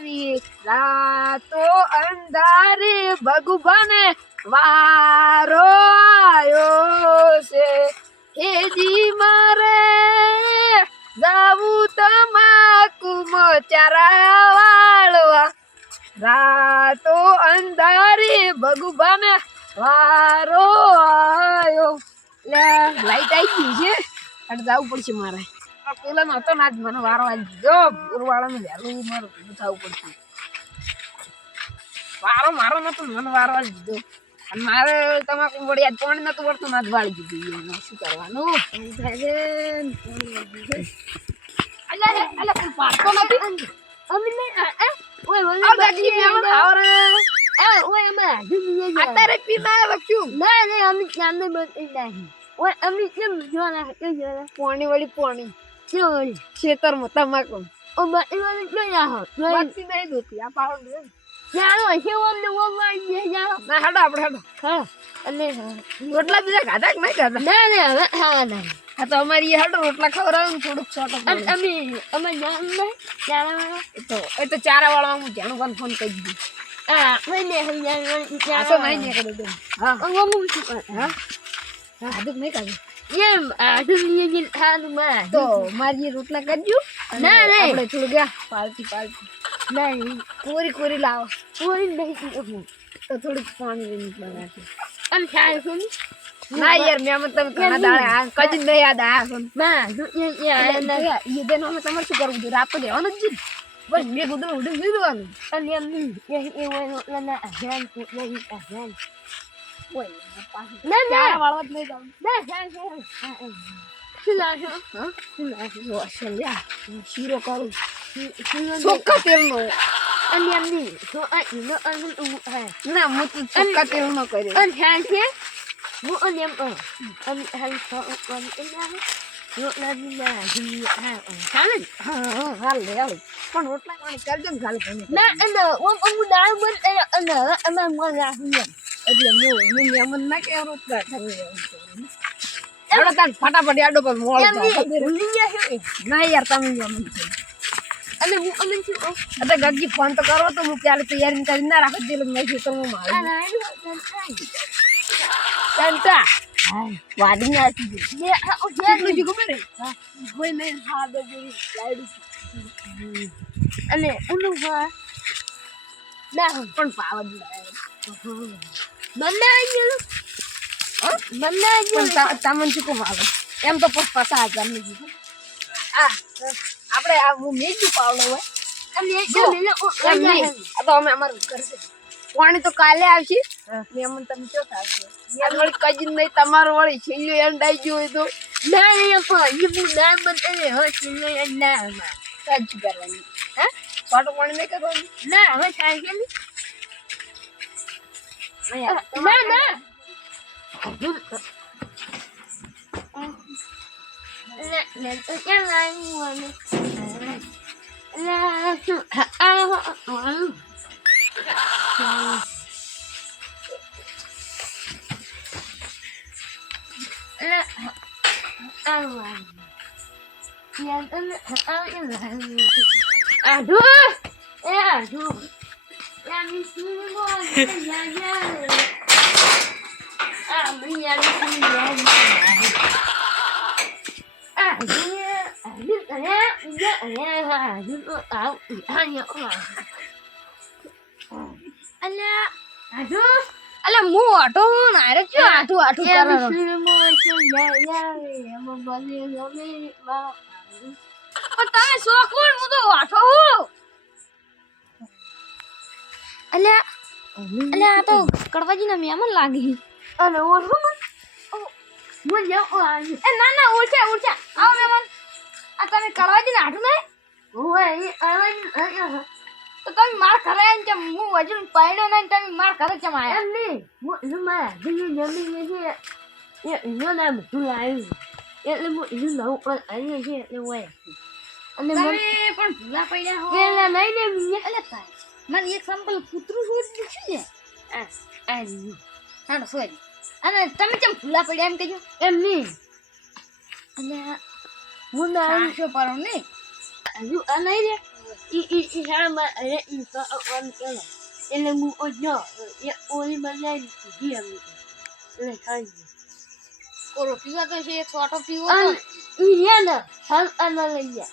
એવી રાતો અંધારી ભગવાન વારો આયો છે. હેજી મારે જાવું તમાકુ ચારા વાળવા. રાતો અંધારી ભગવાન વારો આયો. લે લાઈટ આવી ગઈ છે. અને જવું પડશે મારે. પેલા નતો ના જ મને વારો આવી જો ઉરવાળાને વહેલું મારે થવું પડશે વારો મારો નતો મને વારો આવી દીધો અને મારે તમાકુ વળી આજ પાણી નતું પડતું ના વાળી દીધું એમાં શું કરવાનું? શું થાય છે ને પાણી વાળી દીધું. અલ્યા, અલ્યા, કોઈ પાડતો નથી અમને આ આ ઓય ઓય ગાડી મેં આવરે. ઓય અમે અત્યારે પીતા આવ્યો ક્યું? ના ના અમે સામે બનતી નહીં ઓય અમે કેમ જોના કે જોના વળી પાણી. ચોરી ખેતરમાં તમાકુ. ઓ બટી વાળી જોયા હો જોઈ. વાતથી નહીં દોતી આ પાવડર છે. જાણો ને ઓમાં જે જાણો. ના હેડો આપણે હેડો હા અને રોટલા બીજા ખાધા કે નહીં ખાધા? ના ના હવે ખાવાના. હા તો અમારી હાડો રોટલા ખવડાવે થોડુંક છોટ અને અમે અમે જાણ નહીં ચારા તો એ તો ચારા વાળા હું જાણું પણ ફોન કરી દીધું. હા હમ જાણવા આ તો નહીં કરી દઉં હા. હું શું હા. હા ખાધું નહીં ખાધું? એમ આ દુનિયા જે ખાવાનું માં તો મારી રોટલા કરજો. અને ના, ના. આપણે થોડું ગયા પાલતી પાલતી ના કોરી કોરી લાવો. કોરી નહીં તો થોડુંક પાણી લઈને રાખે આમ થાય છે ને? ના યાર મેં તમે ઘણા દાડે આ કદી નહીં યાદ આયા છો માં દુનિયા જે આ એ દેનો અમે તમારે શું કરવું જોઈએ રાત તો લેવાનું જ બસ બે ગુદરું ઉડી દીધવાનું અને એમ નહીં એ એ હોય ના તો નહીં અજાન શીરો કરું ચોખ્ખા તેલનો અને એમ નહીં. તો આ એનો અન હે. ના હું તો ચોખ્ખા તેલનો કર્યો. અને થાય છે. હું અને એમ અન હાલ તો અન નો લાગી હા ચાલે હા હા હાલ લે હાલ. પણ રોટલા કરજો ને ખાલી ના અને ઓમ ઓમ દાળ બન અને અમે મજા એટલે હું હું મેમન ના કે રોટલા ખાવી એવડો તાર ફટાફટ આડો પર મોળ એમ ના યાર તમે મેમન છો. અને હું અમે છું અતે ગગજી ફોન તો કરો તો હું ત્યારે તૈયારી કરી ના રાખી દેલું નહીં તો હું મારું. કંટા વાડી ના હતી જે આ કેટલું જ ખબર હે કોઈ નહીં હા દે લાઈડ અને ઉલું હા ના પણ પાવર બનાવી ગયું હા બનાવી પણ ગયું તા- તમને શું કહું એમ તો પછી પાછા હજારની કીધું આ આપણે આ હું મેજું પાવડો હોય નહીં તો પાણી કાલે આવશે મેમન તમે ચો થશે મેં વળી કજી નહીં તમારું વળી છેલ્લું એન્ડ આવી ગયું તો ના એ પણ એ બુ ના બને હવે સિલે ના કાજી કરવાની હે છોટું પાણી નહીં કરવાનું ના હવે થાય કે નહીં નહીં ના ના Aduh, eh aduh, yang di sini mau ya, Ah, અલા હું આટો ને આરે ક્યો આઠું આઠું yang di કરો. પણ તમે શોખું હું તો આઠો હું Alah, અલ્યા આ તો કડવાજી ના મેમન લાગી અને ઓળખો મને મને ઓળખો એ ના ના ઓળખ્યા ઓળખ્યા આવો મેમન આ તમે કડવાજી ના આઠું નહીં હોય તો તમે માર ઘરે આવીને ચમ હું વજન પડ્યો નહીં તમે માર ઘરે ચમ આયા એમ નહીં હું મારા જમી જમી છે એ એનો નામ બધું આવ્યું એટલે હું એનું નવું પણ આવ્યું છે એટલે હોય અને તમે મને પણ ભૂલા પડ્યા હો પેલા નહીં ને મને એટલે મને એક સંપલ કૂતરું છોડી દીધું છે આ આ રહ્યું. હા સોરી અને તમે કેમ ભૂલા પડ્યા એમ કહેજો. એમ નહીં. અને હું ના સાચો પરો નહીં. હજુ આ નહીં રે? ઈ ઈ ઈ શાળામાં અરે ઈ તો ઓન કેલો એટલે હું ઓજો એ ઓલી મને દીધી એમ. એટલે ખાઈ કોરો પીવા તો છે એક સોટો પીવો અન ઈ રે ને હલ આના લઈ ગયા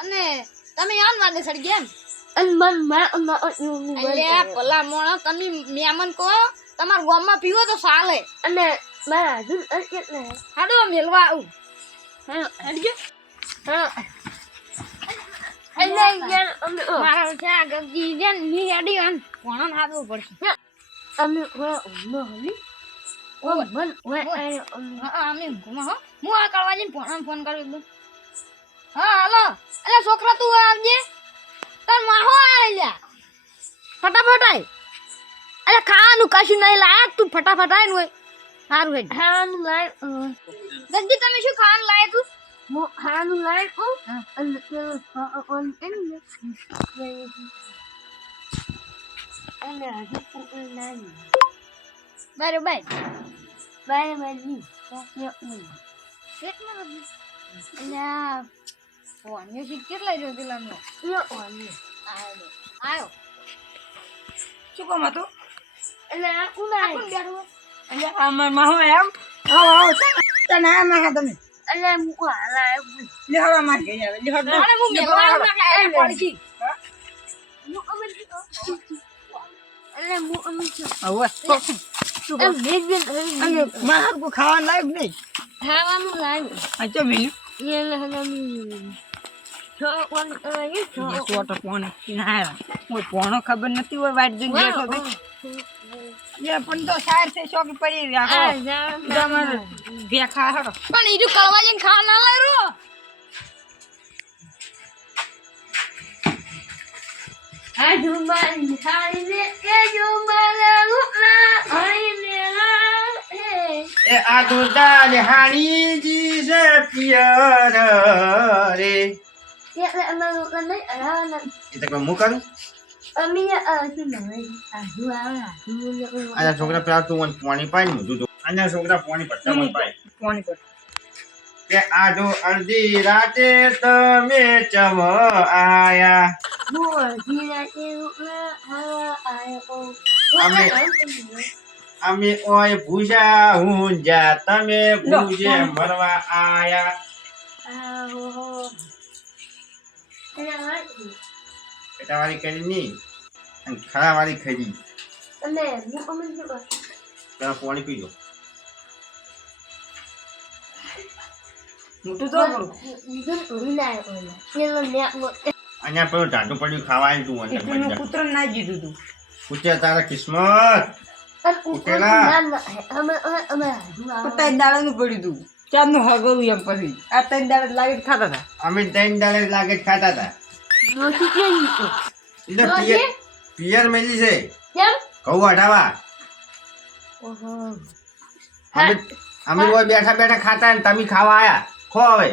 અને તમે આન વાગે સડી ગયા એમ? અન મનમાં માં અલ્યા ભલા મોણો તમે મેમન કહો. તમારા ગામમાં પીવો તો ચાલે. અને મારા હજુ એટલે હાડો મેલવા આવું. હા હડજો હા. એટલે યાર મારા છે ને ની હેડી અન કોણ હાદવું પડશે. અમે ઓલા ઉમ્મો હલી હા અમે ઘુમા હો. હું આ કરવા જઈને ફોન ફોન હા હાલો. કશું નહીં લાયા તું ફટાફટ આય ને હોય સારું હેડ. હાનું લાય જલ્દી તમે શું ખાવાનું લાય તું? મો હાનું લાય કો હા. ઓન એમ ને. અને હજુ કોઈ નાની. બરોબર અલ્યા ફોન શીખ કેટલા જો દિલાનો યો આવ્યો આયો. આયો. શું કામ હતું? એટલે આ ઉનાય કોણ બેઠું એટલે આમાં હું એમ. આવો આવો તને આ માં તમે. એટલે મુ હાલાય લે હવે માં ગઈ આવે અરે હું મેલવા ના પડકી ખાવાનું લાયક નહીં. ખાવાનું લાય આ ચો મિલ્યું? એટલે હલામી છ ઓન આય છ સોટો પોણે ખબર નથી હોય વાટ જઈને લે પણ તો સાર છે શોખ પડી રહ્યા આ હો જા. તમારે ભેખા હરો પણ ઈડું કરવા જઈને ખાવા ના લાય રો આજુબાજુ ખાઈને કે જો મારા રૂપના આઈને હે એ આ દુર્દાન હાણીજી છે પિયર રે. એટલે અમારું કને આના એ તો હું કરું આના છોકરા પેલા તું પાણી પાય ને બધું આના છોકરા પાણી પટ્ટા મને પાય પાણી પર કે આજો અડધી રાતે તમે ચમ આયા? અમે અમે ઓય ભૂજા હું જા તમે ભૂજે મરવા આયા. વાળી કરી નહીં અને ખરા વાળી ખરી અને હું પેલા પાણી મોટું તો કરું બીજું પેલો અહીંયા પેલું ટાટું પડ્યું ખાવાય તું અંદર એટલું કૂતરો ના જીધું તું. તારા કિસ્મત. હગવું એમ પછી. આ ત્રણ દાડા લાગે ખાતા હતા. અમે ત્રણ દાડે લાગે જ ખાતા હતા. નોસી કે એટલે નોસી પિયર પિયર મેલી છે. કેમ? કહું હટાવા ઓહો. અમે અમે બેઠા બેઠા ખાતા ને તમે ખાવા આયા. ખો હવે.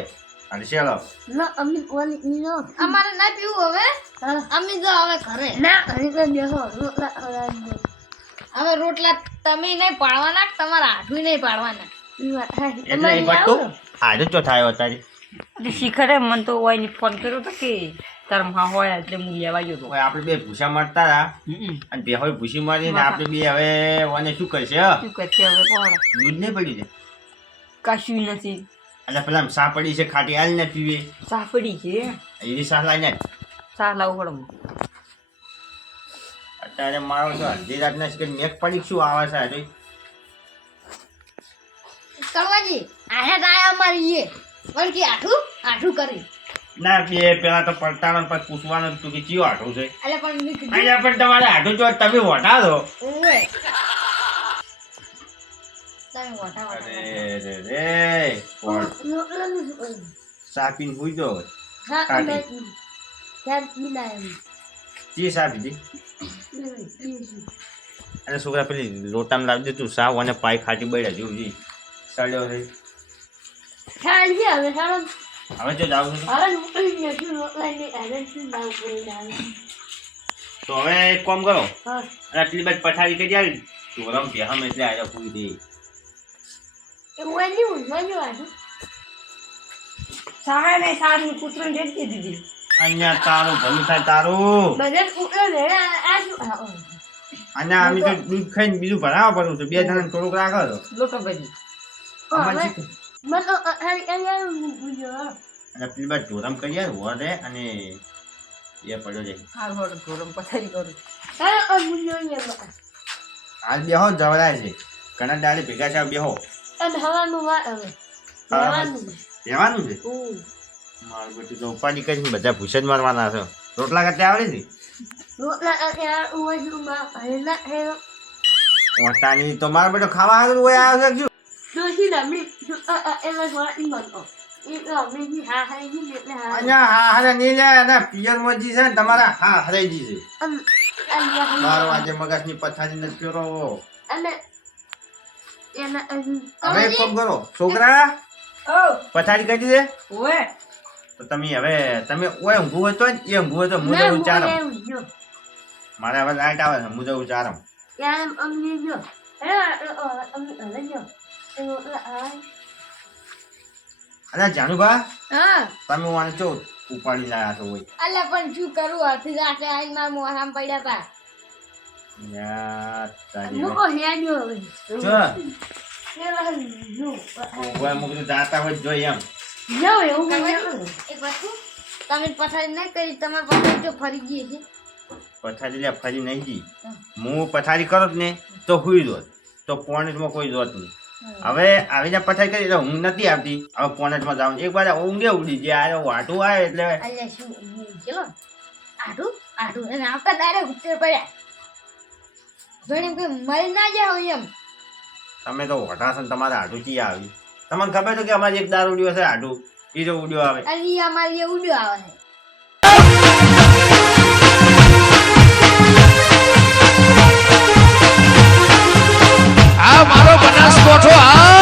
અને ચલો ના અમે ઓલી નો. અમારે ના પીવું હવે? અમે જો હવે ઘરે. ના હરી તો બેહો. રોટલા હવે રોટલા તમે નહીં પાડવાના કે તમારા આઠવી નહીં પાડવાના? આજે તો થાય અત્યારે શિખરે મન તો હોય ફોન કર્યો તો કે તારા મહા હોય એટલે હું લેવા ગયો તો. આપણે બે ભૂસા મારતા હતા. હમ. અને બે હવે ભૂસી મારી ને આપણે બે હવે ઓને શું કરશે હ? શું કરશે હવે કોણ? દૂધ નહીં પડ્યું છે કશું નથી. અને પેલા સા પડી છે ખાટી હાલ ને પીવે. સાપડી છે? એની સા લાવીને સા લાવું પડે અત્યારે મારો તો અડધી રાતના કે મેક પડી શું આવે છે કળવાજી આહે આયા અમારી એ વળકી આઠું આઠું કરી. ના બે પેલા તો પડતાનો પછી પૂછવાનું તું કે કયો આઠું છે. પણ તમારે આઠું જો તમે વટા દો. ઓવે. તમે મોટા અરે રે રે. કોણ સા જો હા અમે. મિલાય ચી છોકરા પેલી લોટામાં લાવી દે તું સાવ અને પાય ખાટી બળ્યા જેવું જી. સડ્યો છે. ખાઈ હવે સારો હવે જો જાવ તો? હવે એક કામ કરો. આટલી બાદ પથારી કરી આવી ઢોરમ બેહમ એટલે આજે પૂરી દે. અહીંયા તારું ભલું થાય તારું. અહીંયા અમે તો દૂધ ખાઈને બીજું ભરાવા પડું છે. બે જણા થોડુંક રાખો તો. હવે મને. અને પેલી બાદ ઢોરમ કરીએ વરે અને એ પડ્યો છે હાલ હોડ ગરમ પથારી કરું. હાલ બેહો જવડાય છે ઘણા દાડે ભેગા છે બેહો અને હવાનું વાત હવે હવાનું રહેવાનું છે. મારું બેટું તો ઉપાડી કરીને બધા ભૂસે જ મારવાના છે રોટલા કરતા આવડે છે રોટલા ઓટાની તો મારો બેટો ખાવા આગળ હોય આવે છે ડોશી લાંબી શું- આ- આ એમાં વાત નહીં બનતો. એ હા હા જી ને એટલે હા. અહીંયા હા હારે નહીં જાય અને પિયર મોજી છે ને તમારા હા હરેજી છે આમ, આ લ્યા મારો હા. મગજની પથારી નથી અને હવે એક કામ કરો છોકરા પથારી કરી દે તો તમે હવે તમે ઓય ઊંઘું હોય તો એ ઊંઘું હોય તો હું ના, જવું હું ચારમ લેવું જો. મારે હવે લાઈટ આવે છે હું જવું ઉચ્ચારમ ત્યાં અમને જો. હે, અ, અ, અમને હવે જો. એ રોટલા આ. અરે જાનુભા હા. તમે વાંચો ચો ઉપાડી લાયા છો હોય અલ્યા પણ શું કરું હાથી રાતે આઈને મારા મોઢામાં પડ્યા તા. યાર તારી મૂકો હેડ્યો હવે. જો. ઓય મુક તો જાતા હોય તો જોઈ એમ. જો એવું એક વસ્તુ તમે પથારી નહીં કરી તમારી પથારી તો ફરી ગઈ છે પથારી લે ફરી નહીં ગઈ. હું. પથારી કરો જ ને તો હુઈ દોત તો પોનેટમાં કોઈ દોત નહીં. હવે આવીને પછી કરી એટલે ઊંઘ નથી આવતી. હવે પોનેટમાં જાઉં એક વાર ઊંઘે ઉડી જાય આ વાટું આવે એટલે. આટું આટું અને આવતા દાડે ઉત્તર પડ્યા. જોઈને એમ કે મરી ના જાવ એમ. તમે તો વઢા ને તમારે આટું ચી આવી? તમને ખબર છે કે અમારે એક દારૂ ઉડ્યો છે આટું એ જો ઉડ્યો આવે. અને અમારે એ ઉડ્યો આવે. છે મારો બનાસકોઠો આ